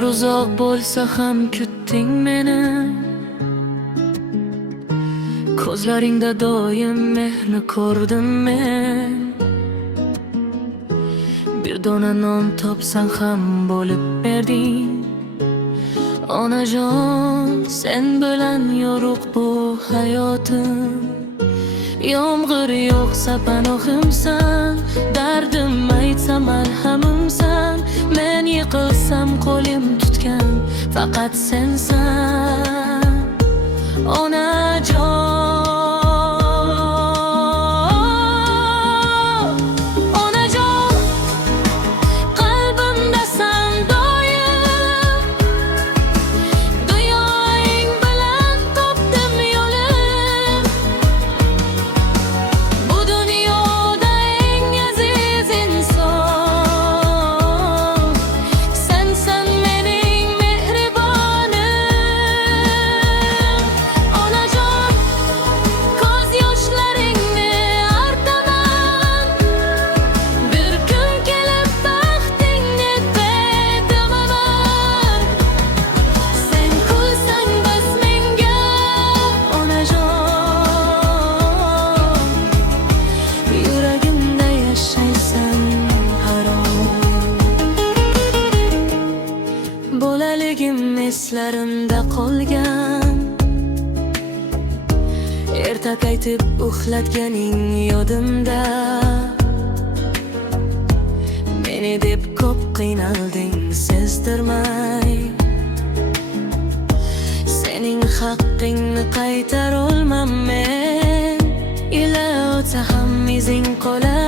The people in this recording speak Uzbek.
Qadar uzoq bo'lsa ham kutding meni. Ko'zlaringda doim mehrni ko'rdim men. Bir dona non topsang ham bo'lib berding. Onajon, sen bilan yorug' bu hayotim. Yomg'ir yog'sa panohimsan, dardim aytsam malhamimsan. Men yiqilsam qo'lim tutgan faqat sensan, onajon. Bolaligim eslarimda qolgan, ertak aytib uxlatganing yodimda. Meni deb ko'p qiynalding sezdirmay. Sening haqqingni qaytarolmam men. Yillar o'tsa ham izing qolar.